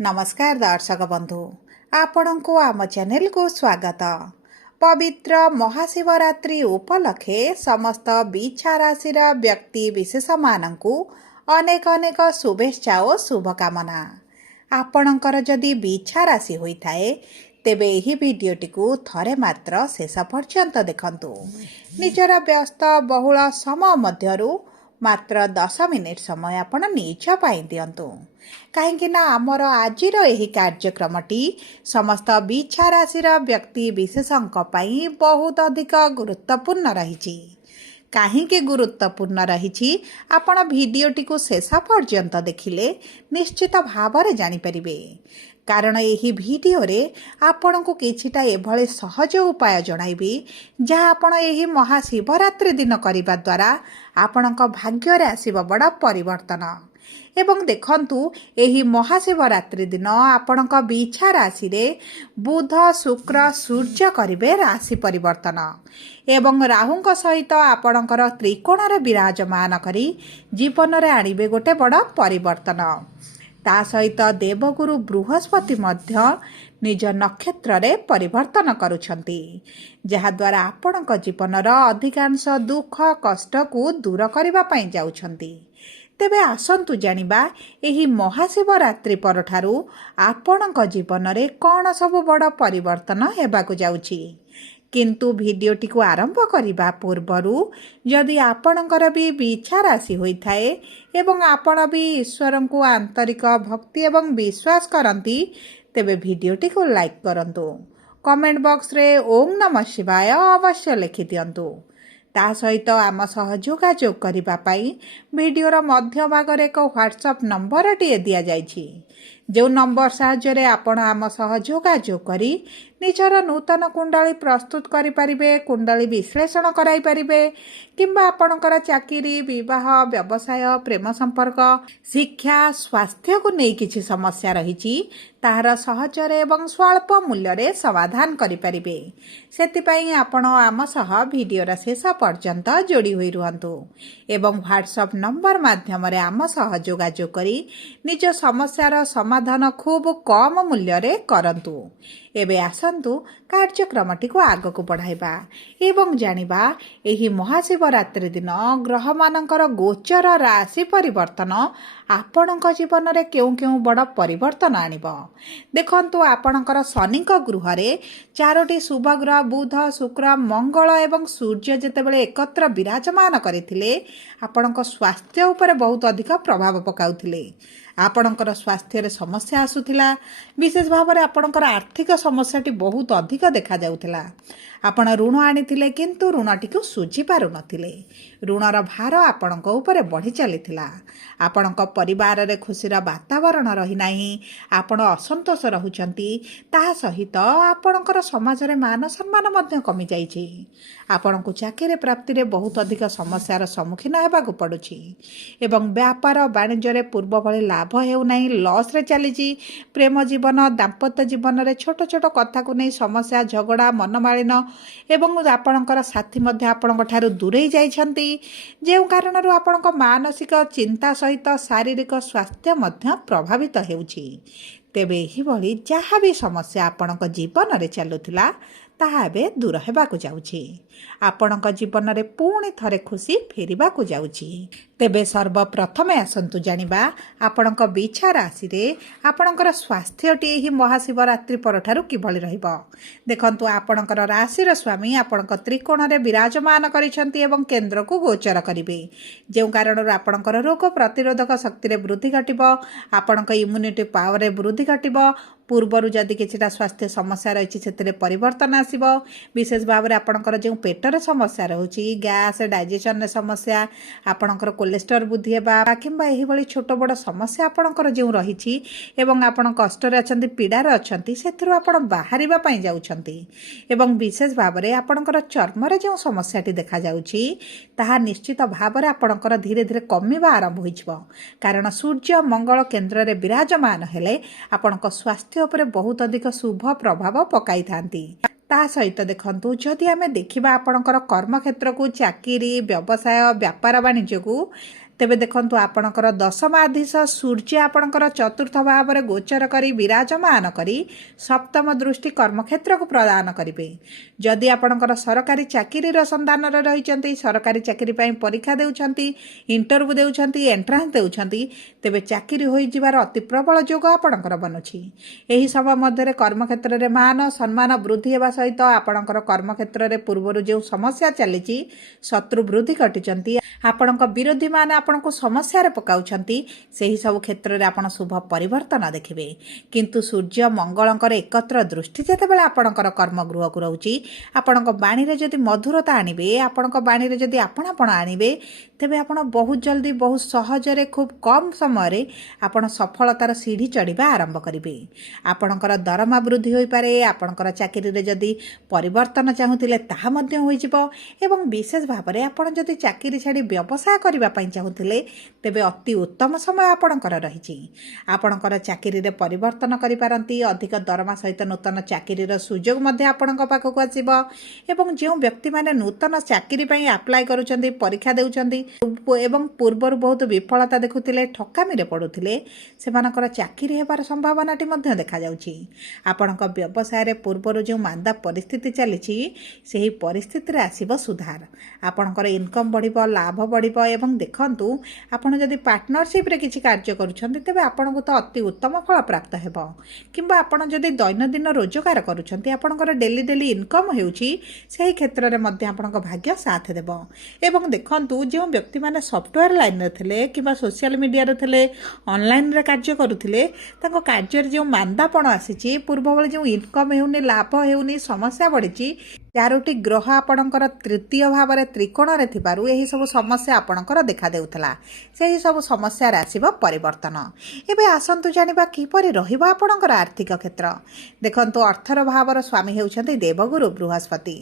नमस्कार दर्शक बंधु आपण को आम चैनल को स्वागत। पवित्र महाशिवरात्रि उपलक्षे समस्त बिछा राशि व्यक्ति विशेष मानू अनेक अनेक शुभेच्छा और शुभकामना। आपणकर जदि बिछा राशि होता है तेबे एही वीडियोटी को थरे मात्र शेष पर्यंत देखंतु। निजर व्यस्त बहुल समय मध्यरु मात्र 10 मिनिट समय आपण निज पाई दियंतु कहीं आमर आजिर एही कार्यक्रमटी समस्त बिछा राशि व्यक्ति विशेषंक पाई बहुत अधिक गुरुत्वपूर्ण रही। कहीं गुरुत्वपूर्ण रही आपण वीडियोटी को शेष पर्यंत देखिले निश्चित भाव में जानीपारे, कारण यही वीडियो रे आपण को किछिटा एभले सहज उपाय जणाइबी जहाँ आपण यही महाशिवरात्रि दिन करने द्वारा आपणक भाग्य रे आसीबो बड़ परिवर्तन। एवं देखंतु एही महाशिवरात्रि दिन आपणक बिछा राशि रे बुध शुक्र सूर्य करिवे राशि परिवर्तन एवं राहुंक सहित आपणकर त्रिकोण रे विराजमान करी जीवन रे आनिबे गोटे बड़ परिवर्तन। ता सहित देवगुरु बृहस्पति मध्य निज नक्षत्र रे परिवर्तन करुछंती, जहा द्वारा आपणक जीवनर अधिकांश दुख कष्ट को दूर करबा पई जाउछंती। तेबे आसंतु जानिबा एही महाशिवरात्रि परठारु आपणक जीवन रे कौन सब बड़ परिवर्तन हेबाकु जाउछि। किंतु वीडियोटी को आरंभ करिबा पूर्वरु जदि आपणकर भी बिछा राशि होइथाए एवं आपण भी ईश्वर को आंतरिक भक्ति एवं विश्वास करंती तेबे वीडियोटी को लाइक करंतु। कमेंट बॉक्स रे ओम नमः शिवाय अवश्य लिखि दियंतु। ता सहित आम सह जोगाजोग करिबा पई वीडियोर मध्य भाग रे एक व्हाट्सएप नंबर टिए दिया जाइछि, जो नंबर साहाय्य आपण आम सह जोगाजोग करी निजर नूतन कुंडली प्रस्तुत करि परिबे, कुंडली विश्लेषण कराई परिबे, किंबा आपणकर चाकरी विवाह व्यवसाय प्रेम संपर्क शिक्षा स्वास्थ्य को नहीं किछि समस्या रहिछि ताहार सहजरे एवं स्वल्प मूल्य रे समाधान करि परिबे। सेतिपई आपण आम सह वीडियोर शेष पर्यंत जोड़ी होई रुहंतु एवं व्हाट्सएप नंबर माध्यम रे आम सह जोगाजोग करी निज समस्यार समाधान खूब कम मूल्य रे करंतु। एबे आसंतु कार्यक्रमटी को आग को बढ़ाइबा एवं जानिबा एही महाशिवरात्रि दिन ग्रह मानकर गोचर राशि परिवर्तन आपणक जीवन रे केउ केउ बड़ परिवर्तन आनिबो। देखंतु आपणकर शनिक गृह रे चारोटी शुभ ग्रह बुध शुक्र मंगल एवं सूर्य जेतेबेले एकत्र विराजमान करथिले आपणक स्वास्थ्य उपरे बहुत अधिक प्रभाव पकाउथिले। आपणकर स्वास्थ्य रे समस्या आसुथिला, विशेष भाव में आपणकर आर्थिक समस्याटी बहुत अधिक देखा जाउथिला। आपण ऋण आनिथिले किंतु ऋणटी को सुझी पारु नथिले, ऋणर भार आपणक उपरे बढ़ी चलीथिला। आपणक परिवार रे खुशीर वातावरण रही नाही, आपण असंतोष रहुचंती, ताहा सहित आपणकर समाज रे मान सम्मान मध्य कमी जाइछि। आपणको चाकरी प्राप्ति रे बहुत अधिक समस्यार सम्मुखीन हेबाकु पडुछि एवं व्यापार वाणिज्य रे पूर्व भली लाभ हेउ नाही, लॉस रे चलीछि। प्रेम जीवन दाम्पत्य जीवन रे छोट छोट कथा को नहीं समस्या झगड़ा मनमालिन एवं आपणकर साथी मध्य आपणक ठारू दूरेई जाइछंती, जेउ कारणरू आपणक मानसिक चिंता सहित शारीरिक स्वास्थ्य मध्य प्रभावित हेउछि। तेबे एही भली जहा भी समस्या आपणक जीवन रे चलुथिला ताहा बे दूर हेबाकु जाउछि। आपणक जीवन रे पुणी थरे खुशी फेरिबाकु जाउछि। तेबे सर्वप्रथमे आसंतु जानिबा आपणक बिछा राशि रे आपणकर स्वास्थ्यटी एही महाशिवरात्रि परठारु किभली रहिबो। देखंतु आपणकर राशिर स्वामी आपणक त्रिकोण रे विराजमान करिसंती एवं केंद्र को गोचर करिवे, जेउ कारणरू आपणकर रोग प्रतिरोधक शक्ति रे वृद्धि घटिबो, आपणक इम्युनिटी पावर रे वृद्धि घटिबो। पूर्वर जदि किछिटा स्वास्थ्य समस्या रही से परिवर्तन आसब। विशेष भाव में आपणकर जो पेटर समस्या रही गैस डाइजेशन समस्या आपणकर कोलेस्ट्रॉल वृद्धि होगा किंबा यही छोट बड़ समस्या आपणकर जो रही एवं आपण कष्ट अच्छा पीड़ार अच्छा से आप बाहर जाऊँगी एवं विशेष भाव में आपणकर चर्मर जो समस्याटी देखा ताहा निश्चित भाव में आपणकर धीरे धीरे कमिबा आरंभ हो, कारण सूर्य मंगल केन्द्र में विराजमान हेले आपणक स्वास्थ्य उपरे बहुत अधिक शुभ प्रभाव पकाई थांती। ता सहित देखंतु जदि आमे देखिबा आपणकर कर्म क्षेत्र को चाकरी व्यवसाय व्यापार वाणिज्य को ତେବେ ଦେଖନ୍ତୁ ଆପଣଙ୍କର ଦଶମାଧୀଶ ସୂର୍ଯ୍ୟ ଆପଣଙ୍କର ଚତୁର୍ଥ ଭାବରେ ଗୋଚର କରି ବିରାଜମାନ କରି ସପ୍ତମ ଦୃଷ୍ଟି କର୍ମକ୍ଷେତ୍ରକୁ ପ୍ରଦାନ କରିବେ। ଯଦି ଆପଣଙ୍କର ସରକାରୀ ଚାକିରିର ସନ୍ଧାନରେ ରହିଛନ୍ତି, ସରକାରୀ ଚାକିରି ପାଇଁ ପରୀକ୍ଷା ଦେଉଛନ୍ତି, ଇଣ୍ଟରଭ୍ୟୁ ଦେଉଛନ୍ତି, ଏଣ୍ଟ୍ରାନ୍ସ ଦେଉଛନ୍ତି, ତେବେ ଚାକିରି ହୋଇଯିବାର ଅତି ପ୍ରବଳ ଯୋଗ ଆପଣଙ୍କର ବନୁଛି। ଏହି ସମୟ ମଧ୍ୟରେ କର୍ମକ୍ଷେତ୍ରରେ ମାନ ସମ୍ମାନ ବୃଦ୍ଧି ହେବା ସହିତ ଆପଣଙ୍କର କର୍ମକ୍ଷେତ୍ରରେ ପୂର୍ବରୁ ଯେଉଁ ସମସ୍ୟା ଚାଲିଛି, ଶତ୍ରୁ ବୃଦ୍ଧି ଘଟିଛନ୍ତି, ଆପଣଙ୍କ ବିରୋଧୀମାନେ ଆପଣଙ୍କୁ ସମସ୍ୟାରେ ପକାଉଛନ୍ତି, ସେହି ସବୁ କ୍ଷେତ୍ରରେ ଆପଣ ଶୁଭ ପରିବର୍ତ୍ତନ ଦେଖିବେ। କିନ୍ତୁ ସୂର୍ଯ୍ୟ ମଙ୍ଗଳଙ୍କର ଏକତ୍ର ଦୃଷ୍ଟି ଯେତେବେଳେ ଆପଣଙ୍କର କର୍ମଗୃହକୁ ରହୁଛି, ଆପଣଙ୍କ ବାଣୀରେ ଯଦି ମଧୁରତା ଆଣିବେ, ଆପଣଙ୍କ ବାଣୀରେ ଯଦି ଆପଣାପଣ ଆଣିବେ, ତେବେ ଆପଣ ବହୁତ ଜଲ୍ଦି ବହୁତ ସହଜରେ ଖୁବ୍ କମ୍ ସମୟରେ ଆପଣ ସଫଳତାର ସିଢ଼ି ଚଢ଼ିବା ଆରମ୍ଭ କରିବେ। ଆପଣଙ୍କର ଦରମା ବୃଦ୍ଧି ହୋଇପାରେ, ଆପଣଙ୍କର ଚାକିରିରେ ଯଦି ପରିବର୍ତ୍ତନ ଚାହୁଁଥିଲେ ତାହା ମଧ୍ୟ ହୋଇଯିବ ଏବଂ ବିଶେଷ ଭାବରେ ଆପଣ ଯଦି ଚାକିରି ଛାଡ଼ି ବ୍ୟବସାୟ କରିବା ପାଇଁ ଚାହୁଁଥିଲେ, ତେବେ ଅତି ଉତ୍ତମ ସମୟ ଆପଣଙ୍କର ରହିଛି। ଆପଣଙ୍କର ଚାକିରିରେ ପରିବର୍ତ୍ତନ କରିପାରନ୍ତି, ଅଧିକ ଦରମା ସହିତ ନୂତନ ଚାକିରିର ସୁଯୋଗ ମଧ୍ୟ ଆପଣଙ୍କ ପାଖକୁ ଆସିବ ଏବଂ ଯେଉଁ ବ୍ୟକ୍ତିମାନେ ନୂତନ ଚାକିରି ପାଇଁ ଆପ୍ଲାଏ କରୁଛନ୍ତି, ପରୀକ୍ଷା ଦେଉଛନ୍ତି ଏବଂ ପୂର୍ବରୁ ବହୁତ ବିଫଳତା ଦେଖୁଥିଲେ, ଠକାମିରେ ପଡ଼ୁଥିଲେ, ସେମାନଙ୍କର ଚାକିରି ହେବାର ସମ୍ଭାବନାଟି ମଧ୍ୟ ଦେଖାଯାଉଛି। ଆପଣଙ୍କ ବ୍ୟବସାୟରେ ପୂର୍ବରୁ ଯେଉଁ ମାନ୍ଦା ପରିସ୍ଥିତି ଚାଲିଛି, ସେହି ପରିସ୍ଥିତିରେ ଆସିବ ସୁଧାର। ଆପଣଙ୍କର ଇନକମ୍ ବଢ଼ିବ, ଲାଭ ବଢ଼ିବ ଏବଂ ଦେଖନ୍ତୁ, ଆପଣ ଯଦି ପାର୍ଟନରସିପ୍ରେ କିଛି କାର୍ଯ୍ୟ କରୁଛନ୍ତି, ତେବେ ଆପଣଙ୍କୁ ତ ଅତି ଉତ୍ତମ ଫଳ ପ୍ରାପ୍ତ ହେବ। କିମ୍ବା ଆପଣ ଯଦି ଦୈନନ୍ଦିନ ରୋଜଗାର କରୁଛନ୍ତି, ଆପଣଙ୍କର ଡେଲି ଇନକମ୍ ହେଉଛି, ସେହି କ୍ଷେତ୍ରରେ ମଧ୍ୟ ଆପଣଙ୍କ ଭାଗ୍ୟ ସାଥ ଦେବ। ଏବଂ ଦେଖନ୍ତୁ, ଯେଉଁ ବ୍ୟକ୍ତିମାନେ ସଫ୍ଟୱେୟାର ଲାଇନ୍ରେ ଥିଲେ କିମ୍ବା ସୋସିଆଲ ମିଡ଼ିଆରେ ଥିଲେ, ଅନଲାଇନ୍ରେ କାର୍ଯ୍ୟ କରୁଥିଲେ, ତାଙ୍କ କାର୍ଯ୍ୟରେ ଯେଉଁ ମାନ୍ଦାପଣ ଆସିଛି, ପୂର୍ବ ଭଳି ଯେଉଁ ଇନକମ୍ ହେଉନି, ଲାଭ ହେଉନି, ସମସ୍ୟା ବଢ଼ିଛି, ଚାରୋଟି ଗ୍ରହ ଆପଣଙ୍କର ତୃତୀୟ ଭାବରେ ତ୍ରିକୋଣରେ ଥିବାରୁ ଏହିସବୁ ସମସ୍ୟା ଆପଣଙ୍କର ଦେଖାଦେଉଥିଲା। ସେହି ସବୁ ସମସ୍ୟାରେ ଆସିବ ପରିବର୍ତ୍ତନ। ଏବେ ଆସନ୍ତୁ ଜାଣିବା କିପରି ରହିବ ଆପଣଙ୍କର ଆର୍ଥିକ କ୍ଷେତ୍ର। ଦେଖନ୍ତୁ, ଅର୍ଥର ଭାବର ସ୍ୱାମୀ ହେଉଛନ୍ତି ଦେବଗୁରୁ ବୃହସ୍ପତି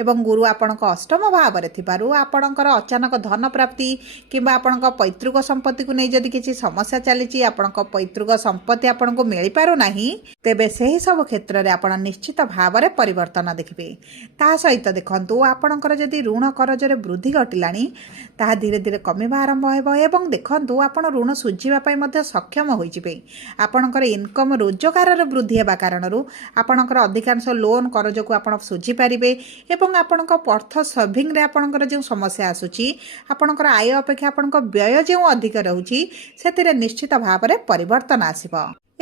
ଏବଂ ଗୁରୁ ଆପଣଙ୍କ ଅଷ୍ଟମ ଭାବରେ ଥିବାରୁ ଆପଣଙ୍କର ଅଚାନକ ଧନ ପ୍ରାପ୍ତି କିମ୍ବା ଆପଣଙ୍କ ପୈତୃକ ସମ୍ପତ୍ତିକୁ ନେଇ ଯଦି କିଛି ସମସ୍ୟା ଚାଲିଛି, ଆପଣଙ୍କ ପୈତୃକ ସମ୍ପତ୍ତି ଆପଣଙ୍କୁ ମିଳିପାରୁନାହିଁ, ତେବେ ସେହି ସବୁ କ୍ଷେତ୍ରରେ ଆପଣ ନିଶ୍ଚିତ ଭାବରେ ପରିବର୍ତ୍ତନ ଦେଖିବେ। ତାହା ସହିତ ଦେଖନ୍ତୁ, ଆପଣଙ୍କର ଯଦି ଋଣ କରଜରେ ବୃଦ୍ଧି ଘଟିଲାଣି, ତାହା ଧୀରେ ଧୀରେ କମିବା ଆରମ୍ଭ ହେବ ଏବଂ ଦେଖନ୍ତୁ, ଆପଣ ଋଣ ଶୁଝିବା ପାଇଁ ମଧ୍ୟ ସକ୍ଷମ ହୋଇଯିବେ। ଆପଣଙ୍କର ଇନକମ୍ ରୋଜଗାରର ବୃଦ୍ଧି ହେବା କାରଣରୁ ଆପଣଙ୍କର ଅଧିକାଂଶ ଲୋନ୍ କରଜକୁ ଆପଣ ଶୁଝିପାରିବେ ଏବଂ ଆପଣଙ୍କ ଅର୍ଥ ସେଭିଂରେ ଆପଣଙ୍କର ଯେଉଁ ସମସ୍ୟା ଆସୁଛି, ଆପଣଙ୍କର ଆୟ ଅପେକ୍ଷା ଆପଣଙ୍କ ବ୍ୟୟ ଯେଉଁ ଅଧିକ ରହୁଛି, ସେଥିରେ ନିଶ୍ଚିତ ଭାବରେ ପରିବର୍ତ୍ତନ ଆସିବ।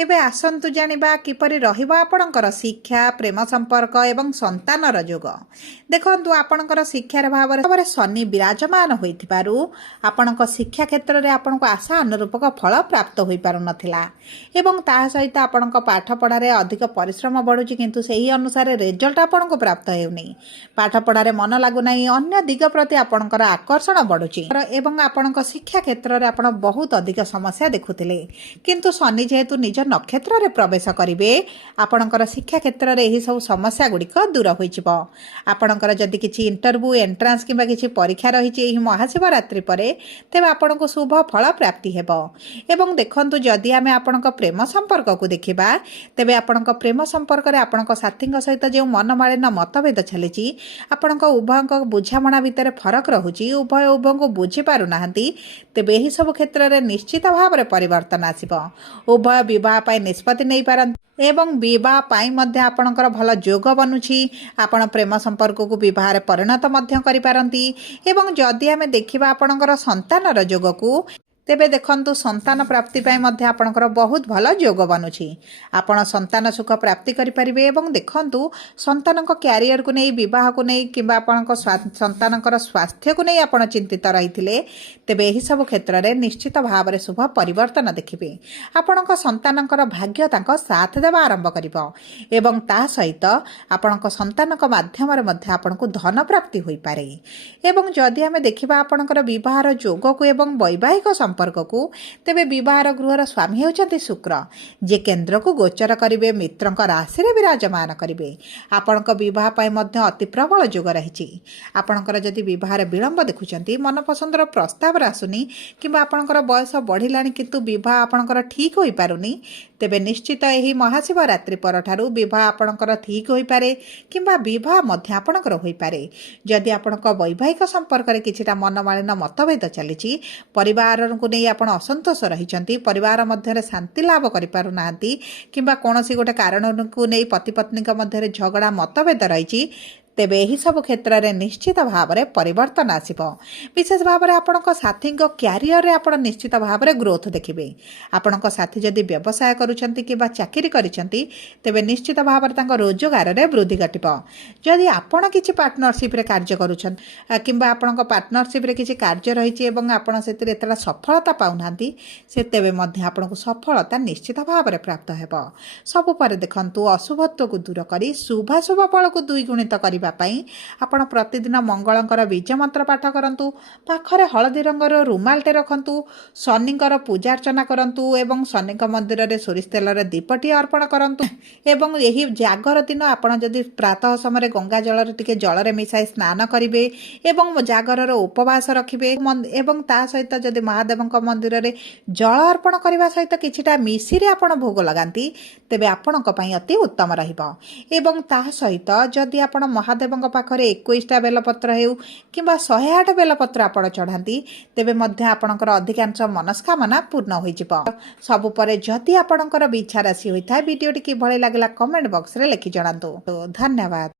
ଏବେ ଆସନ୍ତୁ ଜାଣିବା କିପରି ରହିବ ଆପଣଙ୍କର ଶିକ୍ଷା, ପ୍ରେମ ସମ୍ପର୍କ ଏବଂ ସନ୍ତାନର ଯୋଗ। ଦେଖନ୍ତୁ, ଆପଣଙ୍କର ଶିକ୍ଷାର ଭାବରେ ଶନି ବିରାଜମାନ ହୋଇଥିବାରୁ ଆପଣଙ୍କ ଶିକ୍ଷା କ୍ଷେତ୍ରରେ ଆପଣଙ୍କୁ ଆଶା ଅନୁରୂପକ ଫଳ ପ୍ରାପ୍ତ ହୋଇପାରୁନଥିଲା ଏବଂ ତାହା ସହିତ ଆପଣଙ୍କ ପାଠପଢ଼ାରେ ଅଧିକ ପରିଶ୍ରମ ବଢ଼ୁଛି, କିନ୍ତୁ ସେହି ଅନୁସାରେ ରେଜଲ୍ଟ ଆପଣଙ୍କୁ ପ୍ରାପ୍ତ ହେଉନି। ପାଠପଢ଼ାରେ ମନ ଲାଗୁନାହିଁ, ଅନ୍ୟ ଦିଗ ପ୍ରତି ଆପଣଙ୍କର ଆକର୍ଷଣ ବଢ଼ୁଛି ଏବଂ ଆପଣଙ୍କ ଶିକ୍ଷା କ୍ଷେତ୍ରରେ ଆପଣ ବହୁତ ଅଧିକ ସମସ୍ୟା ଦେଖୁଥିଲେ। କିନ୍ତୁ ଶନି ଯେହେତୁ ନିଜ ନକ୍ଷତ୍ରରେ ପ୍ରବେଶ କରିବେ, ଆପଣଙ୍କର ଶିକ୍ଷା କ୍ଷେତ୍ରରେ ଏହିସବୁ ସମସ୍ୟା ଗୁଡ଼ିକ ଦୂର ହୋଇଯିବ। ଆପଣଙ୍କର ଯଦି କିଛି ଇଣ୍ଟରଭ୍ୟୁ, ଏଣ୍ଟ୍ରାନ୍ସ କିମ୍ବା କିଛି ପରୀକ୍ଷା ରହିଛି ଏହି ମହାଶିବରାତ୍ରି ପରେ, ତେବେ ଆପଣଙ୍କୁ ଶୁଭ ଫଳ ପ୍ରାପ୍ତି ହେବ। ଏବଂ ଦେଖନ୍ତୁ, ଯଦି ଆମେ ଆପଣଙ୍କ ପ୍ରେମ ସମ୍ପର୍କକୁ ଦେଖିବା, ତେବେ ଆପଣଙ୍କ ପ୍ରେମ ସମ୍ପର୍କରେ ଆପଣଙ୍କ ସାଥୀଙ୍କ ସହିତ ଯେଉଁ ମନମାଳିନ୍ୟ ମତଭେଦ ଚାଲିଛି, ଆପଣଙ୍କ ଉଭୟଙ୍କ ବୁଝାମଣା ଭିତରେ ଫରକ ରହୁଛି, ଉଭୟ ଉଭୟଙ୍କୁ ବୁଝିପାରୁନାହାନ୍ତି, ତେବେ ଏହିସବୁ କ୍ଷେତ୍ରରେ ନିଶ୍ଚିତ ଭାବରେ ପରିବର୍ତ୍ତନ ଆସିବ। ଉଭୟ ବିବାହ ପାଇଁ ନିଷ୍ପତ୍ତି ନେଇପାରନ୍ତି ଏବଂ ବିବାହ ପାଇଁ ମଧ୍ୟ ଆପଣଙ୍କର ଭଲ ଯୋଗ ବନୁଛି। ଆପଣ ପ୍ରେମ ସମ୍ପର୍କକୁ ବିବାହରେ ପରିଣତ ମଧ୍ୟ କରିପାରନ୍ତି ଏବଂ ଯଦି ଆମେ ଦେଖିବା ଆପଣଙ୍କର ସନ୍ତାନର ଯୋଗକୁ, ତେବେ ଦେଖନ୍ତୁ, ସନ୍ତାନ ପ୍ରାପ୍ତି ପାଇଁ ମଧ୍ୟ ଆପଣଙ୍କର ବହୁତ ଭଲ ଯୋଗ ବନୁଛି। ଆପଣ ସନ୍ତାନ ସୁଖ ପ୍ରାପ୍ତି କରିପାରିବେ ଏବଂ ଦେଖନ୍ତୁ, ସନ୍ତାନଙ୍କ କ୍ୟାରିୟରକୁ ନେଇ, ବିବାହକୁ ନେଇ କିମ୍ବା ଆପଣଙ୍କ ସନ୍ତାନଙ୍କର ସ୍ୱାସ୍ଥ୍ୟକୁ ନେଇ ଆପଣ ଚିନ୍ତିତ ରହିଥିଲେ, ତେବେ ଏହିସବୁ କ୍ଷେତ୍ରରେ ନିଶ୍ଚିତ ଭାବରେ ଶୁଭ ପରିବର୍ତ୍ତନ ଦେଖିବେ। ଆପଣଙ୍କ ସନ୍ତାନଙ୍କର ଭାଗ୍ୟ ତାଙ୍କ ସାଥ ଦେବା ଆରମ୍ଭ କରିବ ଏବଂ ତା ସହିତ ଆପଣଙ୍କ ସନ୍ତାନଙ୍କ ମାଧ୍ୟମରେ ମଧ୍ୟ ଆପଣଙ୍କୁ ଧନ ପ୍ରାପ୍ତି ହୋଇପାରେ। ଏବଂ ଯଦି ଆମେ ଦେଖିବା ଆପଣଙ୍କର ବିବାହର ଯୋଗକୁ ଏବଂ ବୈବାହିକ संपर्क को तेबे विवाह गृहर स्वामी होउछन्ति शुक्र जे केन्द्र को गोचर करिवे मित्रक राशि रे विराजमान करिवे आपणक विवाह पई मध्य अति प्रबल जोग रहिछि आपणकर जदि विवाह रे विलंब देखुछन्ति मन पसंदर प्रस्ताव आसुनी किंबा आपणकर बयस बढ़िलाणी किंतु विवाह आपणकर ठीक होई पारुनी तेबे निश्चित एही महाशिवरात्रि परठारु विवाह आपणकर ठीक होई पारे किंबा विवाह मध्य आपणकर होई पारे जदि आपणक वैवाहिक संपर्क रे किछिटा मनमालिन मतभेद चलिछि परिवार को नै आपण असंतोष रहिछन्ति परिवार मध्य रे शांति लाभ करि पारु नाहंती किंबा कोनोसी गोटे कारण को नै पति पत्नी मध्य झगड़ा मतभेद रही तेबे यही सब क्षेत्र में निश्चित भाव में परिवर्तन आसिबो विशेष भाव में आपणक साथी क्यारियर रे आपण निश्चित भाव में ग्रोथ देखिबे आपणक साथी जदि व्यवसाय करूछन्ति किबा चाकरी करिछन्ति तेबे निश्चित भाव में तांको रोजगार रे वृद्धि घटिबो जदि आपण किछि पार्टनरशिप रे कार्य करूछन किबा आपणक पार्टनरशिप रे किछि कार्य रहिछि एवं आपण सेतिरे एतला सफलता पाउनांती से तेबे मध्य आपणक सफलता निश्चित भाव में प्राप्त हेबो सब पर देखंतु अशुभत्व को दूर करी शुभाशुभ फल को दुई गुणित करी आपण प्रतिदिन मंगलंकर बीज मंत्र पाठ करंतु पाखरे हलदी रंगर रुमालटे रखंतु शनिंकर पूजा अर्चना करंतु एवं शनि मंदिर रे सोरिष तेल रे दीपटी अर्पण करंतु एवं यही जागर दिन आपण जदि प्रातः समय गंगा जल रे टिके जल रे मिसाई स्नान करिवे एवं जागर रो उपवास रखिबे एवं ता सहित जदि महादेवंक मंदिर रे जल अर्पण करबा सहित किछिटा मिसी रे आपण भोग लगांती तेबे आपणक पई अति उत्तम रहिबो एवं ता सहित जदि आपण महादेवंक पाखरे 21टा बेलपत्र हेउ किंबा 108 बेलपत्र आपण चढ़ांती तेबे मध्य आपणकर अधिकांश मनस्कामना पूर्ण होई जिवो सबु परे जदि आपणकर इच्छा राशि होइथा वीडियोटी कि भले लागला कमेंट बॉक्स रे लिखि जणांतु धन्यवाद।